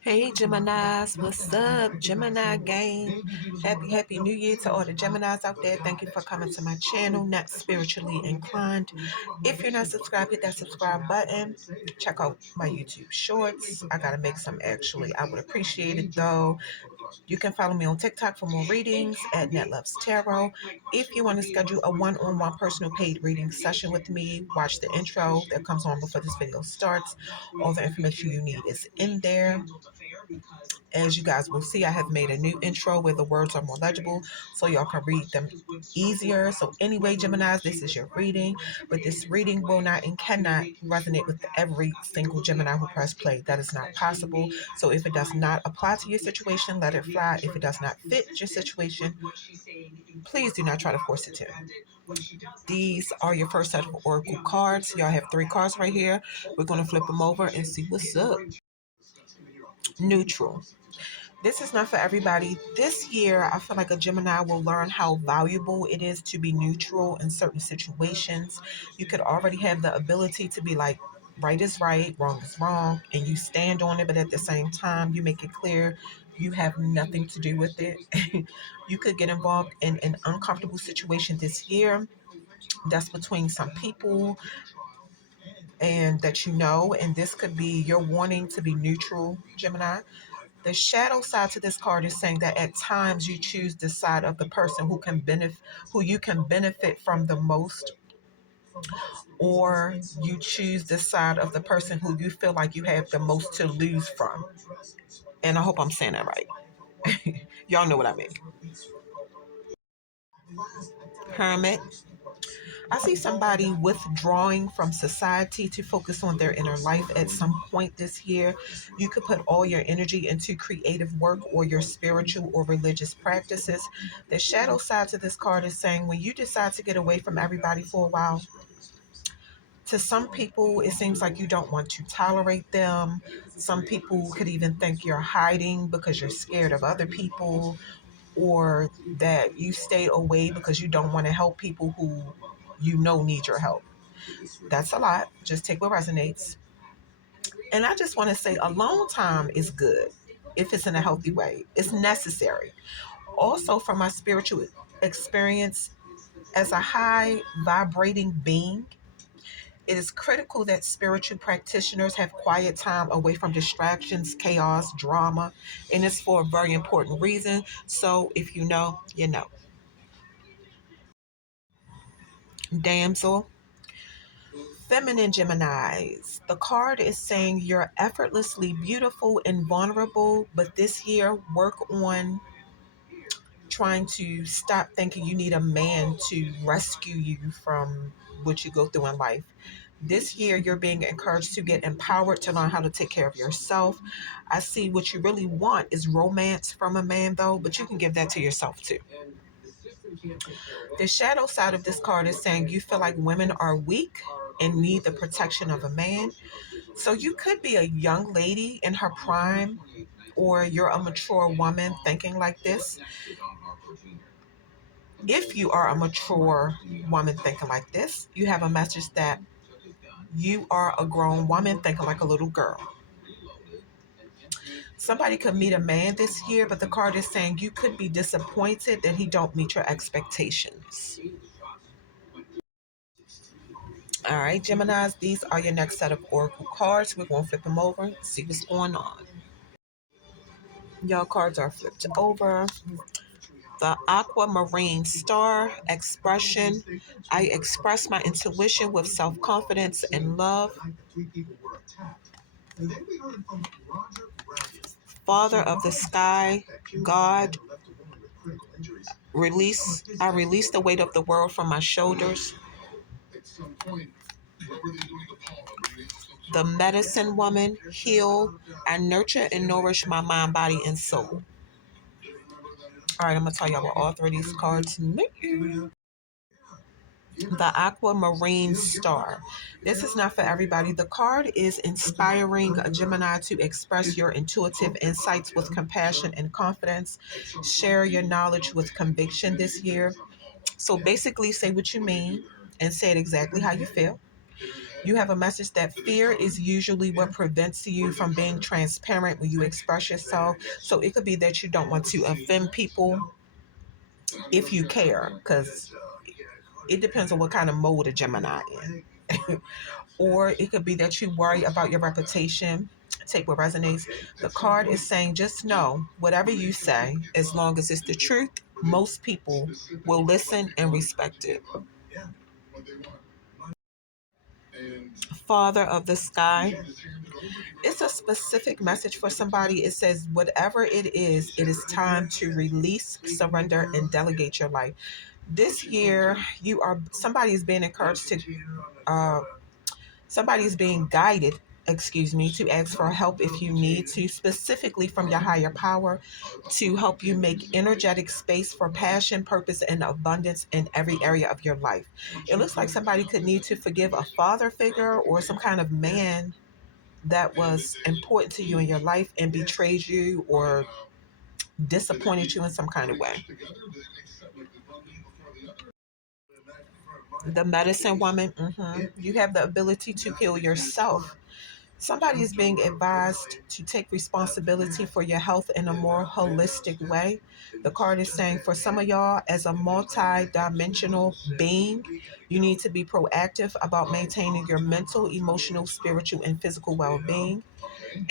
Hey Geminis, what's up? Gemini gang. Happy New Year to all the Geminis out there. Thank you for coming to my channel, Not Spiritually Inclined. If you're not subscribed, hit that subscribe button. Check out my YouTube shorts. I gotta make some actually. I would appreciate it though. You can follow me on TikTok for more readings at NetLovesTarot. If you want to schedule a one-on-one personal paid reading session with me, watch the intro that comes on before this video starts. All the information you need is in there. As you guys will see, I have made a new intro where the words are more legible so y'all can read them easier. So anyway, Geminis, this is your reading, but this reading will not and cannot resonate with every single Gemini who press play. That is not possible. So if it does not apply to your situation, let it fly. If it does not fit your situation, please do not try to force it to. These are your first set of oracle cards. Y'all have 3 cards right here. We're going to flip them over and see what's up. Neutral. This is not for everybody. This year, I feel like a Gemini will learn how valuable it is to be neutral in certain situations. You could already have the ability to be like, right is right, wrong is wrong, and you stand on it, but at the same time, you make it clear you have nothing to do with it. You could get involved in an uncomfortable situation this year that's between some people and that you know, and this could be your wanting to be neutral, Gemini. The shadow side to this card is saying that at times you choose the side of the person who you can benefit from the most, or you choose the side of the person who you feel like you have the most to lose from. And I hope I'm saying that right. Y'all know what I mean. Hermit. I see somebody withdrawing from society to focus on their inner life at some point this year. You could put all your energy into creative work or your spiritual or religious practices. The shadow side to this card is saying when you decide to get away from everybody for a while, to some people, it seems like you don't want to tolerate them. Some people could even think you're hiding because you're scared of other people, or that you stay away because you don't want to help people who you know need your help. That's a lot. Just take what resonates. And I just want to say alone time is good if it's in a healthy way. It's necessary. Also, from my spiritual experience as a high vibrating being, it is critical that spiritual practitioners have quiet time away from distractions, chaos, drama, and it's for a very important reason. So if you know, you know. Damsel. Feminine Geminis. The card is saying you're effortlessly beautiful and vulnerable, but this year work on trying to stop thinking you need a man to rescue you from what you go through in life. This year, you're being encouraged to get empowered to learn how to take care of yourself. I see what you really want is romance from a man, though, but you can give that to yourself too. The shadow side of this card is saying you feel like women are weak and need the protection of a man. So you could be a young lady in her prime, or you're a mature woman thinking like this. If you are a mature woman thinking like this, you have a message that you are a grown woman thinking like a little girl. Somebody could meet a man this year, but the card is saying you could be disappointed that he don't meet your expectations. All right, Geminis, these are your next set of oracle cards. We're going to flip them over and see what's going on. Y'all cards are flipped over. The aquamarine star expression. I express my intuition with self-confidence and love. Father of the sky, God. I release the weight of the world from my shoulders. The medicine woman, heal and nurture and nourish my mind, body, and soul. All right, I'm gonna tell y'all what all three of these cards mean. The aquamarine star. This is not for everybody. The card is inspiring a Gemini to express your intuitive insights with compassion and confidence. Share your knowledge with conviction this year. So basically, say what you mean and say it exactly how you feel. You have a message that fear is usually what prevents you from being transparent when you express yourself. So it could be that you don't want to offend people if you care, because it depends on what kind of mode a Gemini in. Or it could be that you worry about your reputation. Take what resonates. The card is saying just know whatever you say, as long as it's the truth, most people will listen and respect it. Father of the sky. It's a specific message for somebody. It says, whatever it is time to release, surrender, and delegate your life. This year, somebody is being encouraged to, uh, somebody is being guided, excuse me, to ask for help if you need to, specifically from your higher power, to help you make energetic space for passion, purpose, and abundance in every area of your life. It looks like somebody could need to forgive a father figure or some kind of man that was important to you in your life and betrayed you or disappointed you in some kind of way. The medicine woman, you have the ability to heal yourself. Somebody is being advised to take responsibility for your health in a more holistic way. The card is saying for some of y'all, as a multi-dimensional being, you need to be proactive about maintaining your mental, emotional, spiritual, and physical well-being.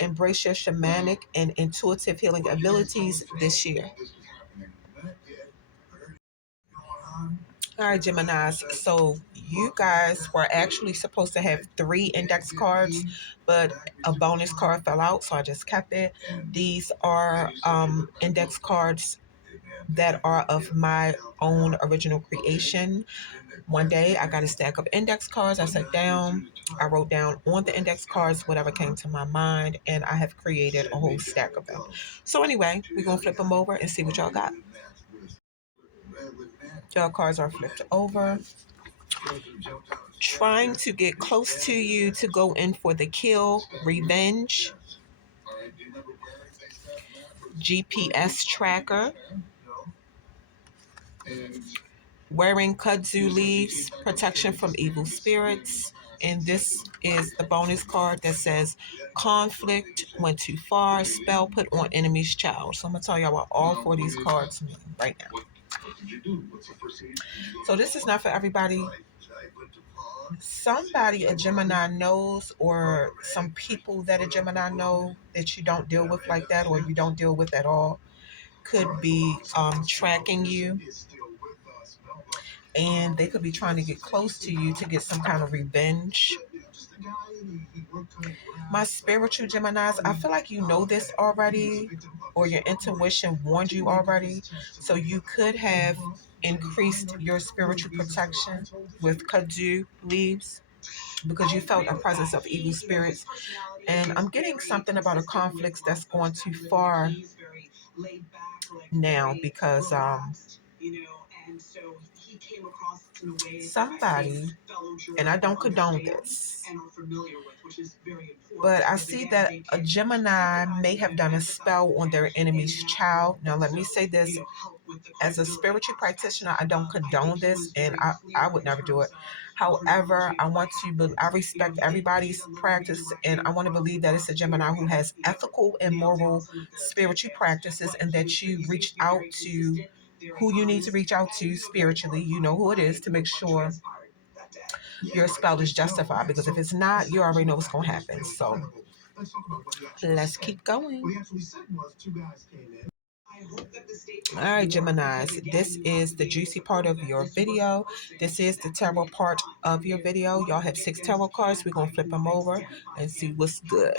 Embrace your shamanic and intuitive healing abilities this year. All right, Geminis. So you guys were actually supposed to have three index cards, but a bonus card fell out, so I just kept it. These are index cards that are of my own original creation. One day I got a stack of index cards. I sat down, I wrote down on the index cards whatever came to my mind, and I have created a whole stack of them. So anyway, we're gonna flip them over and see what y'all got. Y'all cards are flipped over. Trying to get close to you to go in for the kill, revenge, GPS tracker, wearing kudzu leaves, protection from evil spirits. And this is the bonus card that says conflict went too far, spell put on enemy's child. So I'm gonna tell y'all what all four of these cards mean right now. So this is not for everybody. Somebody a Gemini knows, or some people that a Gemini know that you don't deal with like that, or you don't deal with at all, could be tracking you, and they could be trying to get close to you to get some kind of revenge. My spiritual Geminis, I feel like you know this already, or your intuition warned you already, so you could have increased your spiritual protection with kudzu leaves because you felt a presence of evil spirits. And I'm getting something about a conflict that's going too far now because somebody, and I don't condone this, but I see that a Gemini may have done a spell on their enemy's child. Now, let me say this. As a spiritual practitioner, I don't condone this, and I would never do it. However, I respect everybody's practice, and I want to believe that it's a Gemini who has ethical and moral spiritual practices, and that you reached out to who you need to reach out to spiritually. You know who it is, to make sure your spell is justified, because if it's not, you already know what's going to happen. So let's keep going. All right, Geminis, this is the juicy part of your video. This is the tarot part of your video. Y'all have 6 tarot cards. We're going to flip them over and see what's good.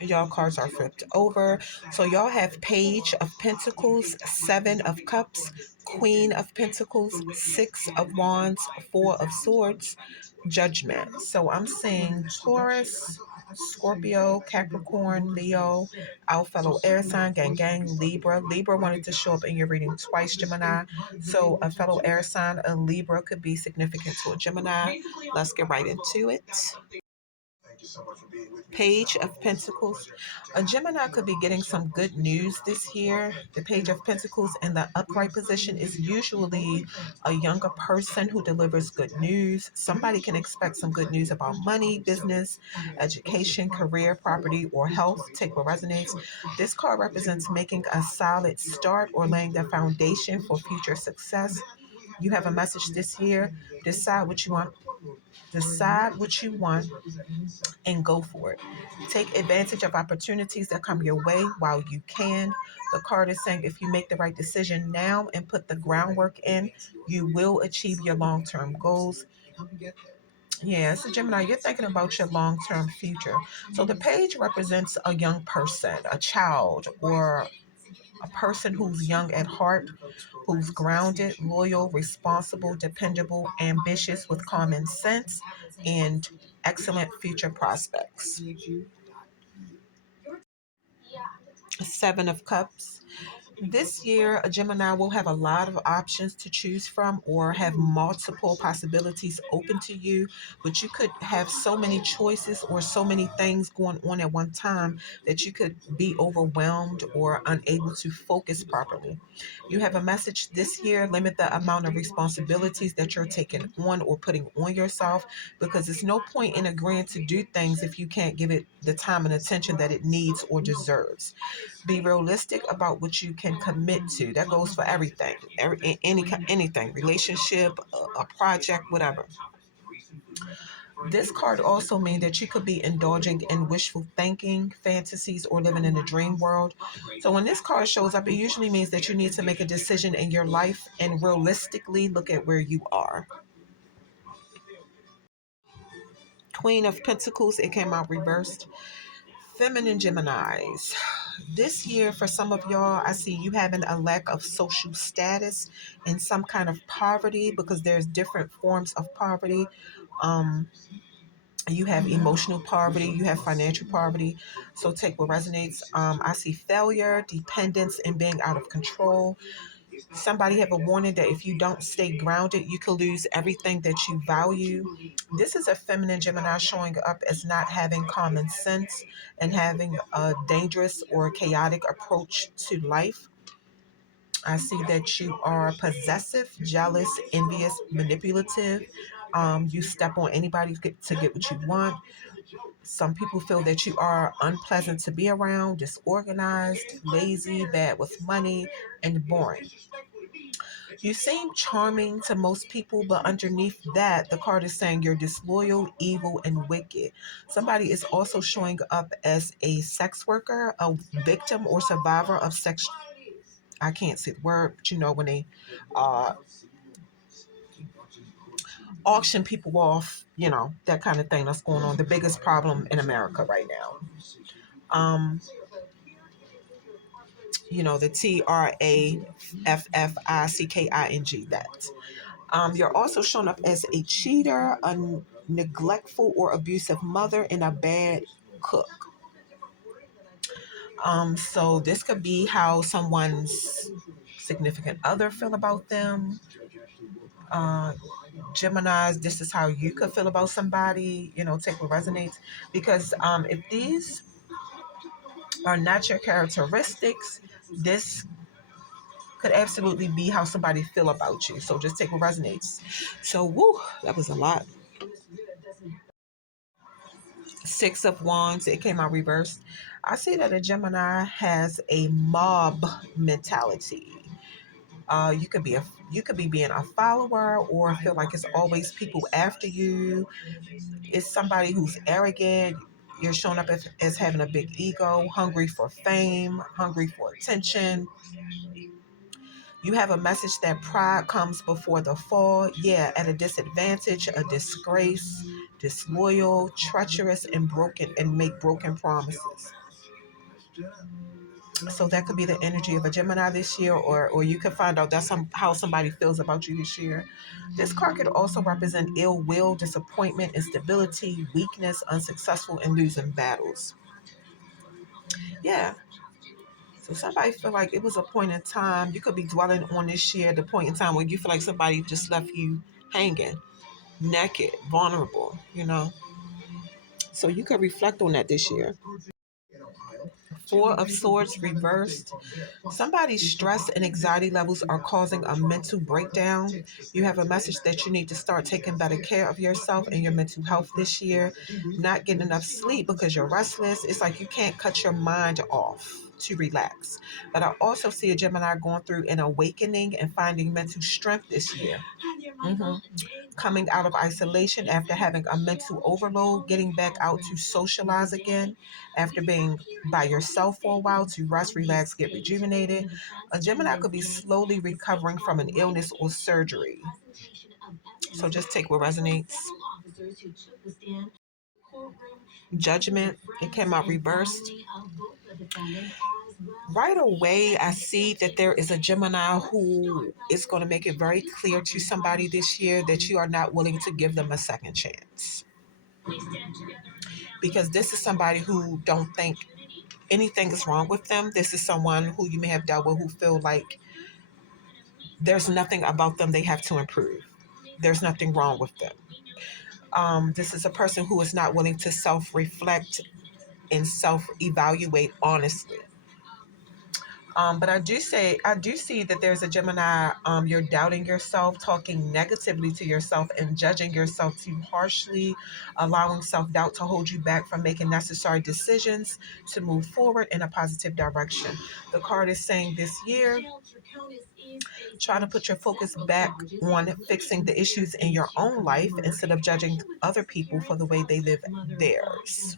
Y'all cards are flipped over. So y'all have Page of Pentacles, Seven of Cups, Queen of Pentacles, Six of Wands, Four of Swords, Judgment. So I'm seeing Taurus, Scorpio, Capricorn, Leo, our fellow air sign, gang gang, Libra. Libra wanted to show up in your reading twice, Gemini. So a fellow air sign, a Libra, could be significant to a Gemini. Let's get right into it. Page of Pentacles. A Gemini could be getting some good news this year. The Page of Pentacles in the upright position is usually a younger person who delivers good news. Somebody can expect some good news about money, business, education, career, property, or health. Take what resonates. This card represents making a solid start or laying the foundation for future success. You have a message this year. Decide what you want. Decide what you want and go for it. Take advantage of opportunities that come your way while you can. The card is saying if you make the right decision now and put the groundwork in, you will achieve your long term goals. Yeah, so Gemini, you're thinking about your long term future. So the page represents a young person, a child, or a person who's young at heart, who's grounded, loyal, responsible, dependable, ambitious, with common sense, and excellent future prospects. Seven of Cups. This year, a Gemini will have a lot of options to choose from or have multiple possibilities open to you, but you could have so many choices or so many things going on at one time that you could be overwhelmed or unable to focus properly. You have a message this year: limit the amount of responsibilities that you're taking on or putting on yourself, because there's no point in agreeing to do things if you can't give it the time and attention that it needs or deserves. Be realistic about what you can commit to. That goes for everything, anything, relationship, a project, whatever. This card also means that you could be indulging in wishful thinking, fantasies, or living in a dream world. So when this card shows up, it usually means that you need to make a decision in your life and realistically look at where you are. Queen of Pentacles, it came out reversed. Feminine Geminis. This year, for some of y'all, I see you having a lack of social status and some kind of poverty, because there's different forms of poverty. Um, you have emotional poverty, you have financial poverty. So take what resonates. I see failure, dependence, and being out of control. Somebody have a warning that if you don't stay grounded, you could lose everything that you value. This is a feminine Gemini showing up as not having common sense and having a dangerous or chaotic approach to life. I see that you are possessive, jealous, envious, manipulative. You step on anybody to get what you want. Some people feel that you are unpleasant to be around, disorganized, lazy, bad with money, and boring. You seem charming to most people, but underneath that, the card is saying you're disloyal, evil, and wicked. Somebody is also showing up as a sex worker, a victim or survivor of sex. I can't say the word, but you know, when they uh, auction people off, you know, that kind of thing that's going on. The biggest problem in America right now. Um, the TRAFFICKING, that. You're also shown up as a cheater, a neglectful or abusive mother, and a bad cook. So this could be how someone's significant other feel about them. Uh, Geminis, this is how you could feel about somebody. Take what resonates. Because if these are not your characteristics, this could absolutely be how somebody feel about you. So just take what resonates. So, woo, that was a lot. Six of Wands, it came out reversed. I see that a Gemini has a mob mentality. You could be being a follower or feel like it's always people after you. It's somebody who's arrogant. You're showing up as having a big ego, hungry for fame, hungry for attention. You have a message that pride comes before the fall. Yeah, at a disadvantage, a disgrace, disloyal, treacherous, and broken, and make broken promises. So that could be the energy of a Gemini this year, or you could find out that's how somebody feels about you this year. This card could also represent ill will, disappointment, instability, weakness, unsuccessful, and losing battles. Yeah. So somebody feel like it was a point in time. You could be dwelling on this year, the point in time where you feel like somebody just left you hanging, naked, vulnerable, you know. So you could reflect on that this year. Four of Swords reversed. Somebody's stress and anxiety levels are causing a mental breakdown. You have a message that you need to start taking better care of yourself and your mental health this year. Not getting enough sleep because you're restless. It's like you can't cut your mind off to relax. But I also see a Gemini going through an awakening and finding mental strength this year. Mhm. Coming out of isolation after having a mental overload, getting back out to socialize again after being by yourself for a while to rest, relax, get rejuvenated. A Gemini could be slowly recovering from an illness or surgery. So just take what resonates. Judgment, it came out reversed. Right away, I see that there is a Gemini who is going to make it very clear to somebody this year that you are not willing to give them a second chance. Because this is somebody who don't think anything is wrong with them. This is someone who you may have dealt with who feel like there's nothing about them they have to improve. There's nothing wrong with them. This is a person who is not willing to self-reflect and self-evaluate honestly. But I do see that there's a Gemini. You're doubting yourself, talking negatively to yourself, and judging yourself too harshly, allowing self doubt to hold you back from making necessary decisions to move forward in a positive direction. The card is saying this year, try to put your focus back on fixing the issues in your own life instead of judging other people for the way they live theirs.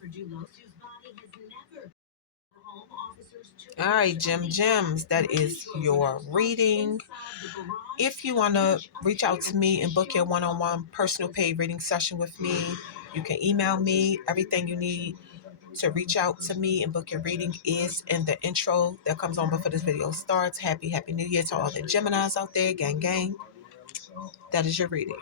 All right, Jim Gems, that is your reading. If you want to reach out to me and book your one-on-one personal paid reading session with me, you can email me. Everything you need to reach out to me and book your reading is in the intro that comes on before this video starts. Happy New Year to all the Geminis out there. Gang, gang. That is your reading.